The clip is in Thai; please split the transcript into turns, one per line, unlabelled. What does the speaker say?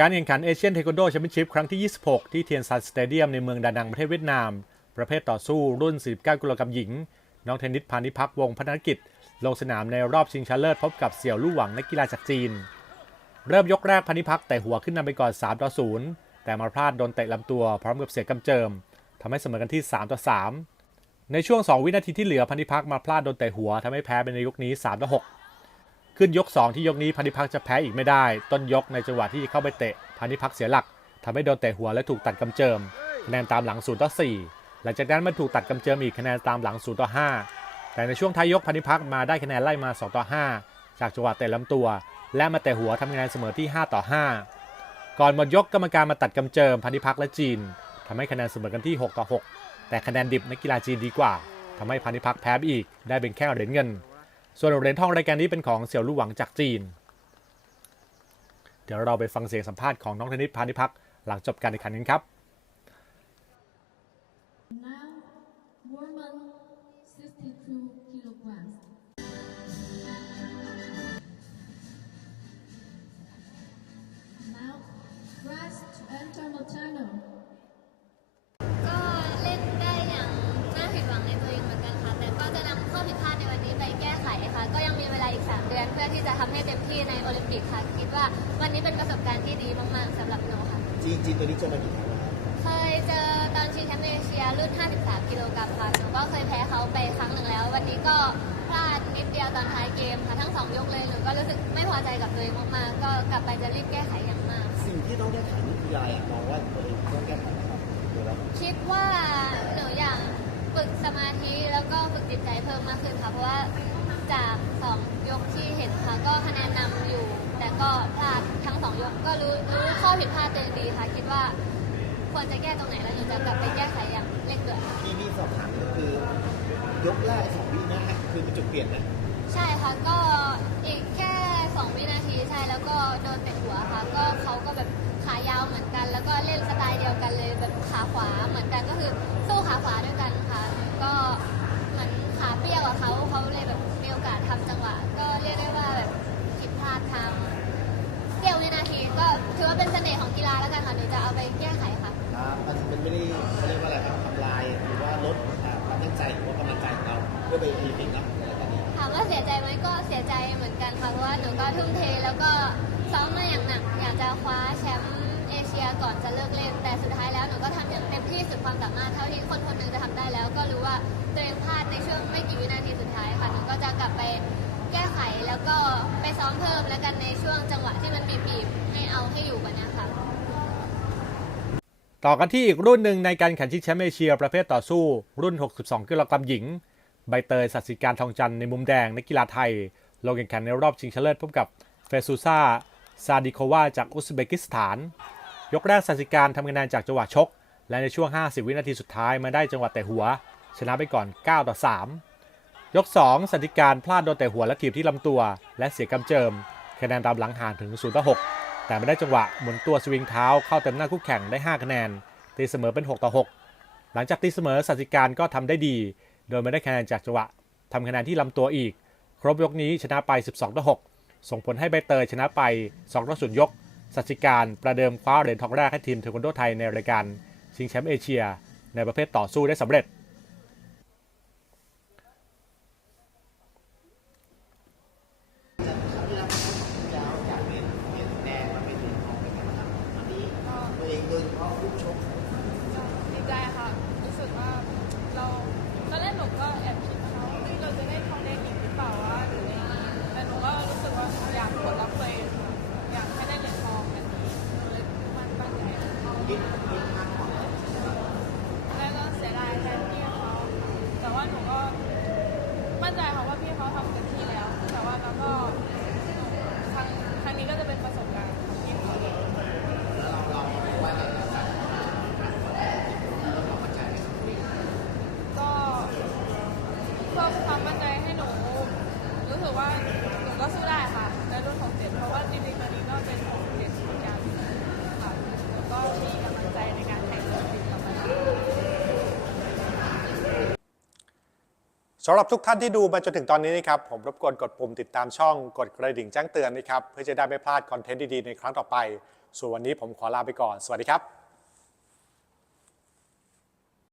การแข่งขันเอเชียนเทควันโดแชมเปี้ยนชิพครั้งที่ 26 ที่เทียนซานสเตเดียมในเมืองดานังประเทศเวียดนาม ประเภทต่อสู้รุ่น 49 กิโลกรัมหญิง น้องเทนนิสพานิพักวงศ์พัฒนกิจ ลงสนามในรอบชิงชนะเลิศพบกับเสี่ยวลู่หวังนักกีฬาจากจีน เริ่มยกแรกพานิพักแต่หัวขึ้นนำไปก่อน 3 ต่อ 0 แต่มาพลาดโดนเตะลำตัวพร้อมกับเสียกำเจิมทำให้เสมอกันที่ 3 ต่อ 3 ในช่วง 2 วินาทีที่เหลือพานิพักมาพลาดโดนเตะหัวทำให้แพ้ไปในยกนี้ 3 ต่อ 6 ขึ้นยก 2 ที่ยกนี้พานิพักจะแพ้อีกไม่ได้ ต้นยกในจังหวะที่เข้าไปเตะพานิพักเสียหลักทำให้โดนเตะหัวและถูกตัดกำเจิมคะแนนตามหลัง0ต่อ4หลังจากนั้นมันถูกตัดกำเจิมอีกคะแนนตามหลัง0ต่อ5แต่ในช่วงท้ายยกพานิพักมาได้คะแนนไล่มา2ต่อ5จากจังหวะเตะลำตัว และมาเตะหัวทำคะแนนเสมอที่ 5 ต่อ 5 ก่อนหมดยกกรรมการมาตัดกำเจิมพานิพักและจีนทำให้คะแนนเสมอกันที่ 6 ต่อ 6 แต่คะแนนดิบนักกีฬาจีนดีกว่าทำให้พานิพักแพ้อีก ได้เป็นแค่เหรียญเงิน ส่วนเหรียญทองรายการนี้เป็นของเสี่ยวลู่หวังจากจีน เดี๋ยวเราไปฟังเสียงสัมภาษณ์ของน้องเทนนิสพานิพักหลังจบการแข่งขันกันครับ
Now, woman
อนเพื่อที่จะทำให้เต็มที่ในโอลิมปิกค่ะ คิดว่าวันนี้เป็นประสบการณ์ที่ดีมากๆสำหรับหนูค่ะ
จีนจีนตัวนี้เจอมากี่ครั้งแล้วครับ
เคยเจอตอนชิงแชมป์เอเชียรุ่น 53 กิโลกรัมค่ะหนูก็เคยแพ้เขาไปครั้งหนึ่งแล้ว วันนี้ก็พลาดนิดเดียวตอนท้ายเกมค่ะทั้งสองยกเลยหนูก็รู้สึกไม่พอใจกับตัวเองมากๆก็กลับไปจะรีบแก้ไขอย่างมาก
สิ่งที่ต้องแก้ไขนี่คืออะไรอะมองว่าตัวเองต้องแก้ไขนะครับดูแล้ว
คิดว่าหนูอยากฝึกสมาธิแล้วก็ฝึกจิตใจเพิ่มมากขึ้นค่ะเพราะว่าจากสองยกที่เห็น ค่ะก็คะแนนนำอยู่ แต่ก็พลาดทั้งสองยกก็รู้รู้ข้อผิดพลาดตัวเองดีค่ะ คิดว่า ควรจะแก้ตรงไหนแล้วหนูจะกลับไปแก้ไขอย่างเร่งด่วน
ที่นี่สอบถามก็คือยกแรกสองวินะฮะคือเป็นจุดเปลี่ยนนะ
ใช่ค่ะก็อีกแค่2วินาทีใช่แล้วก็โดนเตะ ฬาแล้วกันค่ะหนูจะเอาไปแก้ไขค่ะ
ครับมันมันไม่ได้เขาเรียกว่าอะไรครับทำลายหรือว่าลดอ่าความตั้งใจหรือว่ากำลังใจของเราเพื่อไปโอลิมปิกนะในรายการนี้
ถามว่าเสียใจไหมก็เสียใจเหมือนกันค่ะเพราะว่าหนูก็ทุ่มเทแล้วก็ซ้อมมาอย่างหนักอยากจะคว้าแชมป์เอเชียก่อนจะเลิกเล่น แต่สุดท้ายแล้วหนูก็ทำอย่างเต็มที่สุดความสามารถเท่าที่คนคนหนึ่งจะทำได้แล้ว ก็รู้ว่าตัวเองพลาดในช่วงไม่กี่วินาทีสุดท้ายค่ะหนูก็จะกลับไปแก้ไขแล้วก็ไปซ้อมเพิ่มแล้วกันในช่วงจังหวะที่มันบีบๆให้เอาให้อยู่กว่านี้ค่ะ
ต่อกันที่อีกรุ่นหนึ่งในการแข่งชิงแชมป์เอเชียประเภทต่อสู้ รุ่น 62 กิโลกรัมหญิง ใบเตยสัตสิการทองจันทร์ในมุมแดงนักกีฬาไทย ลงแข่งขันในรอบชิงชนะเลิศพบกับเฟซูซาซาดิโควาจากอุซเบกิสถาน ยกแรกสัตสิการทำคะแนนจากจังหวะชก และในช่วง 50 วินาทีสุดท้ายมาได้จังหวะเตะหัว ชนะไปก่อน 9 ต่อ 3 ยก 2สันติการพลาดโดนเตะหัวและถีบที่ลำตัว และเสียกำเจิม คะแนนตามหลังห่างถึง0ต่อ6 แต่ไม่ได้จังหวะหมุนตัวสวิงเท้าเข้าเต็มหน้าคู่แข่งได้ 5 คะแนนตีเสมอเป็น 6 ต่อ 6 หลังจากตีเสมอสัตย์สิการก็ทำได้ดี โดยไม่ได้คะแนนจากจังหวะทำคะแนนที่ลำตัวอีก ครบยกนี้ชนะไป 12 ต่อ 6 ส่งผลให้ใบเตยชนะไป2ต่อ0ยกสัตย์สิการประเดิมคว้าเหรียญทองแรกให้ทีมเทควันโดไทยในรายการชิงแชมป์เอเชีย ในประเภทต่อสู้ได้สำเร็จ
แม่ก็เสียดายแท
นพี่เขาแต่ว่าหนูก็มั่นใจค่ะว่าพี่เขาทำเต็มที่แล้ว แต่ว่าแล้วก็คางคางนี้ก็จะเป็นประสบการณ์ก็เพิ่มความมั่นใจให้หนูรู้สึกว่าหนูก็สู้ได้ค่ะในรุ่นของเจ็ดเพราะว่าจริงๆตอนนี้ก็เป็นง
สำหรับทุกท่านที่ดูมาจนถึงตอนนี้นะครับผมรบกวนกดปุ่มติดตามช่องกดกระดิ่งแจ้งเตือนนะครับเพื่อจะได้ไม่พลาดคอนเทนต์ดีๆในครั้งต่อไป ส่วนวันนี้ผมขอลาไปก่อน สวัสดีครับ